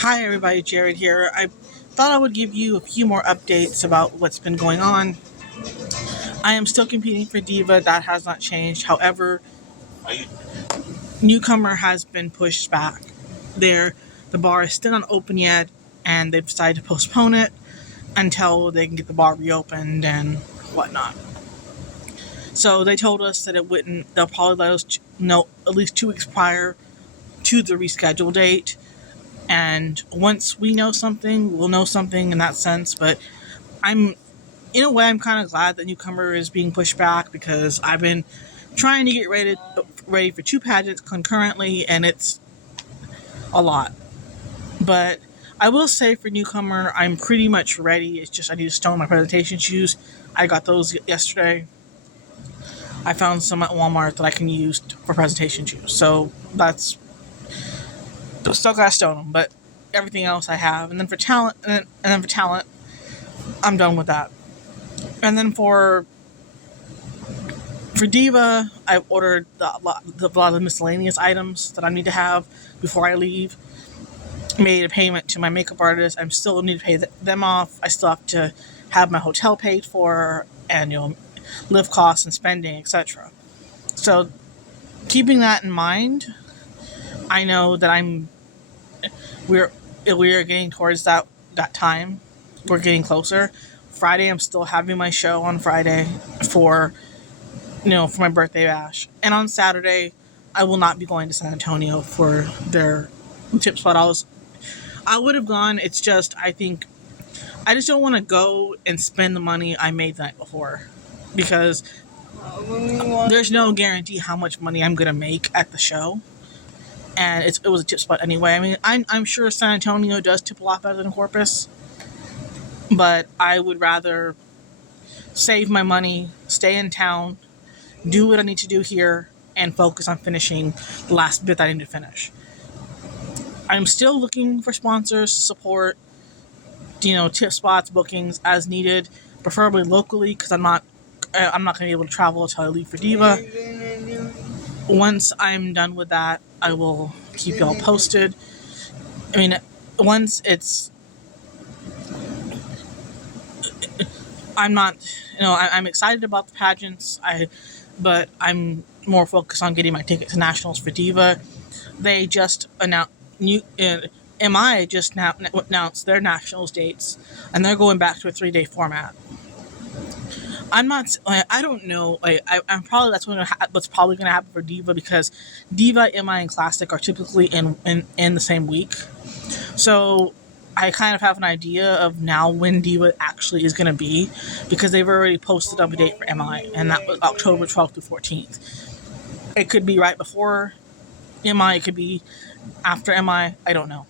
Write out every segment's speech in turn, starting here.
Hi, everybody. Jared here. I thought I would give you a few more updates about what's been going on. I am still competing for Diva. That has not changed. However, Newcomer has been pushed back. There, the bar is still not open yet, and they've decided to postpone it until they can get the bar reopened and whatnot. So they told us that it wouldn't. They'll probably let us know at least 2 weeks prior to the rescheduled date. And once we know something, we'll know something in that sense. But I'm in a way, I'm kind of glad that Newcomer is being pushed back because I've been trying to get ready for 2 pageants concurrently, and it's a lot. But I will say for Newcomer, I'm pretty much ready. It's just I need to stone my presentation shoes. I got those yesterday. I found some at Walmart that I can use for presentation shoes. So that's still gotta stone them, but everything else I have. And then for talent, I'm done with that. And then for Diva, I've ordered a lot of miscellaneous items that I need to have before I leave. Made a payment to my makeup artist. I still need to pay them off. I still have to have my hotel paid for, and live costs and spending, etc. So, keeping that in mind, I know that we're getting towards that time. We're getting closer. Friday, I'm still having my show on Friday for my birthday bash. And on Saturday, I will not be going to San Antonio for their tip spot. I would have gone. It's just, I think, I just don't want to go and spend the money I made the night before. Because there's no guarantee how much money I'm going to make at the show. And it was a tip spot anyway. I mean, I'm sure San Antonio does tip a lot better than Corpus. But I would rather save my money, stay in town, do what I need to do here, and focus on finishing the last bit that I need to finish. I'm still looking for sponsors to support, tip spots, bookings as needed, preferably locally, because I'm not going to be able to travel until I leave for Diva. Once I'm done with that, I will keep y'all posted. I mean, once it's, I'm not, I'm excited about the pageants. But I'm more focused on getting my ticket to nationals for Diva. They just announced MI just now announced their nationals dates, and they're going back to a 3-day format. I don't know. I'm probably what's probably going to happen for Diva, because Diva, MI, and Classic are typically in the same week. So I kind of have an idea of now when Diva actually is going to be, because they've already posted up a date for MI, and that was October 12th through 14th. It could be right before MI, it could be after MI, I don't know.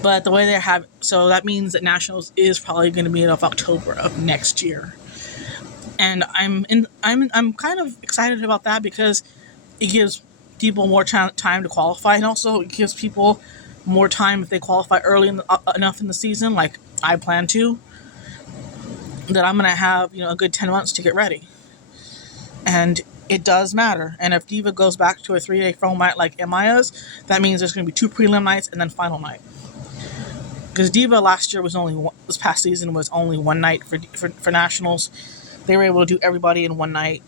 But the way they have, so that means that Nationals is probably going to be in October of next year. And I'm kind of excited about that, because it gives people more time to qualify, and also it gives people more time if they qualify early enough in the season, like I plan to, that I'm going to have a good 10 months to get ready. And it does matter. And if Diva goes back to a 3-day format like MI is, that means there's going to be 2 prelim nights and then final night. Because Diva last year this past season was only one night for nationals. They were able to do everybody in one night.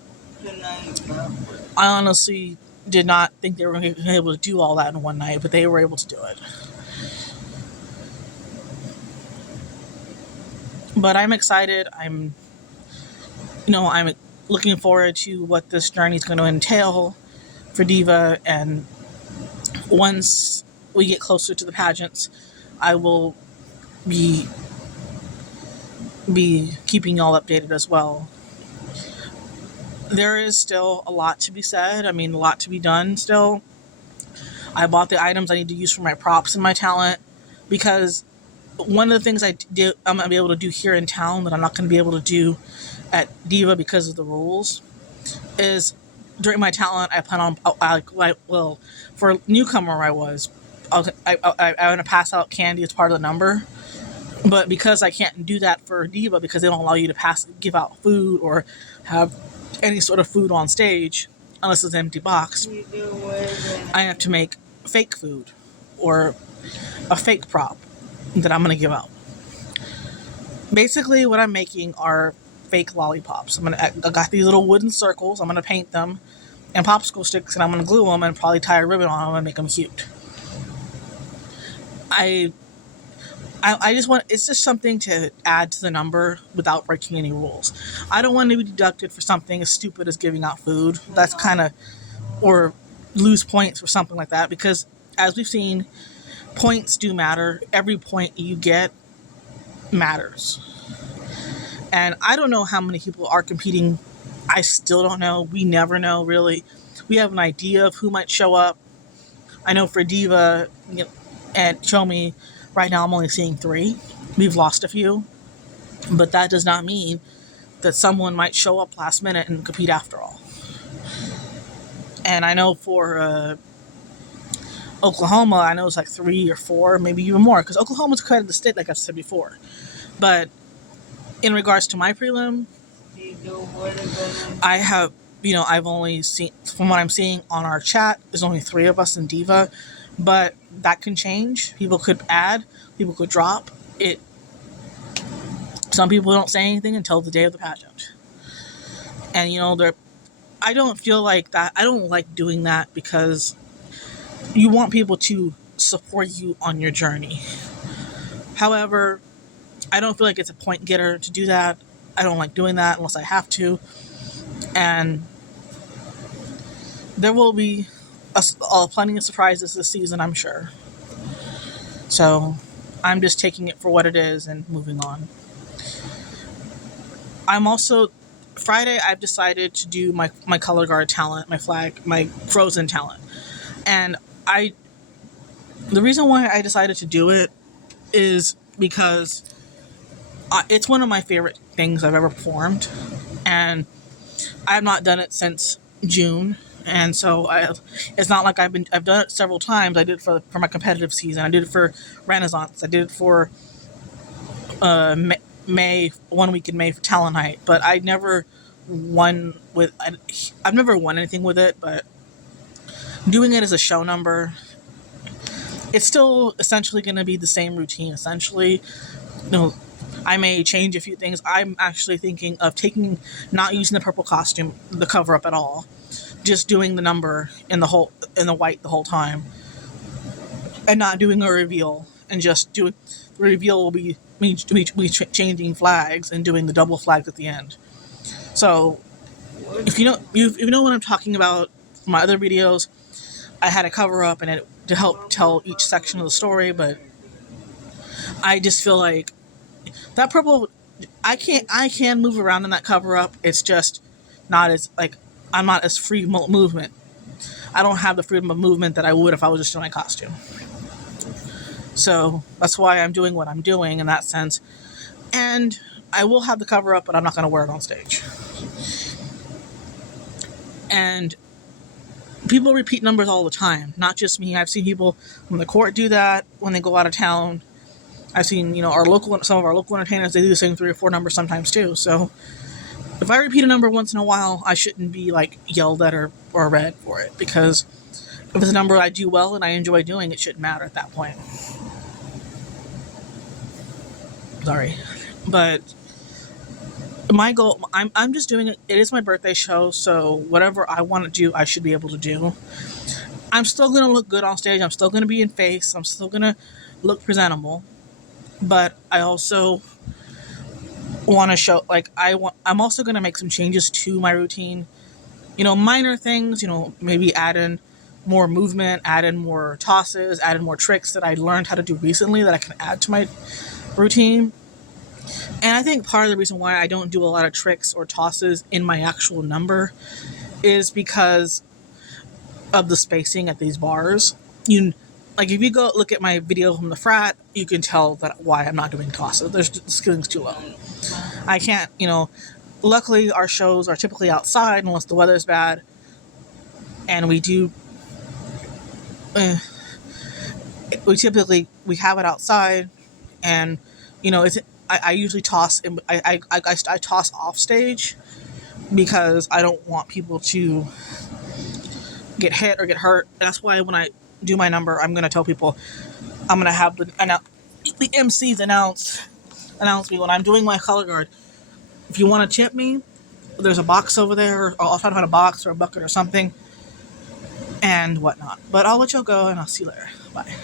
I honestly did not think they were going to be able to do all that in one night, but they were able to do it. But I'm excited. I'm looking forward to what this journey is going to entail for Diva. And once we get closer to the pageants, I will be keeping y'all updated as well. There is still a lot to be said. I mean, a lot to be done still. I bought the items I need to use for my props and my talent, because one of the things I'm going to be able to do here in town that I'm not going to be able to do at Diva because of the rules is during my talent, I plan on, for Newcomer I want to pass out candy as part of the number. But because I can't do that for Diva, because they don't allow you to give out food or have any sort of food on stage unless it's an empty box, I have to make fake food. or a fake prop that I'm going to give out. Basically, what I'm making are fake lollipops. I got these little wooden circles. I'm going to paint them and popsicle sticks, and I'm going to glue them and probably tie a ribbon on them and make them cute. I just want, it's just something to add to the number without breaking any rules. I don't want to be deducted for something as stupid as giving out food. That's kind of, or lose points or something like that, because as we've seen, points do matter. Every point you get matters. And I don't know how many people are competing. I still don't know. We never know, really. We have an idea of who might show up. I know for Diva, and Show Me, right now I'm only seeing 3. We've lost a few. But that does not mean that someone might show up last minute and compete after all. And I know for Oklahoma, I know it's like 3 or 4, maybe even more, because Oklahoma's accredited the state, like I've said before. But in regards to my prelim, I have, I've only seen, from what I'm seeing on our chat, there's only 3 of us in Diva, but that can change. People could add, people could drop it. Some people don't say anything until the day of the pageant. And, I don't feel like that. I don't like doing that, because you want people to support you on your journey. However, I don't feel like it's a point getter to do that. I don't like doing that unless I have to. And there will be plenty of surprises this season, I'm sure. So I'm just taking it for what it is and moving on. I'm also, Friday, I've decided to do my color guard talent, my flag, my Frozen talent. And the reason why I decided to do it is because it's one of my favorite things I've ever performed, and I've not done it since June, and so it's not like I've done it several times. I did it for my competitive season. I did it for Renaissance. I did it for May, 1 week in May for Talent Night, but I never won with. I've never won anything with it, but doing it as a show number, it's still essentially going to be the same routine. Essentially, I may change a few things. I'm actually thinking of not using the purple costume, the cover up at all, just doing the number in the white the whole time, and not doing a reveal, and just doing the reveal will be me changing flags and doing the double flags at the end. So if you know what I'm talking about from my other videos, I had a cover up and to help tell each section of the story, but I just feel like that purple, I can move around in that cover up. It's just not as, I'm not as free movement. I don't have the freedom of movement that I would if I was just in my costume. So that's why I'm doing what I'm doing in that sense. And I will have the cover up, but I'm not going to wear it on stage. And people repeat numbers all the time, not just me. I've seen people from the court do that when they go out of town. I've seen, some of our local entertainers, they do the same 3 or 4 numbers sometimes too. So if I repeat a number once in a while, I shouldn't be yelled at or read for it, because if it's a number I do well and I enjoy doing, it shouldn't matter at that point. Sorry. But my goal, I'm just doing it. It is my birthday show, so whatever I want to do, I should be able to do. I'm still going to look good on stage. I'm still going to be in face. I'm still going to look presentable. But I also want to show, I'm also going to make some changes to my routine. Minor things, maybe add in more movement, add in more tosses, add in more tricks that I learned how to do recently that I can add to my routine. And I think part of the reason why I don't do a lot of tricks or tosses in my actual number is because of the spacing at these bars. If you go look at my video from the frat, you can tell that why I'm not doing tosses. The ceiling's too low. I can't, luckily our shows are typically outside unless the weather's bad. And we have it outside, and, I usually toss, I toss off stage, because I don't want people to get hit or get hurt. That's why when do my number, I'm gonna tell people. I'm gonna have the MCs announce me when I'm doing my color guard. If you want to tip me, there's a box over there. I'll try to find a box or a bucket or something and whatnot. But I'll let y'all go, and I'll see you later. Bye.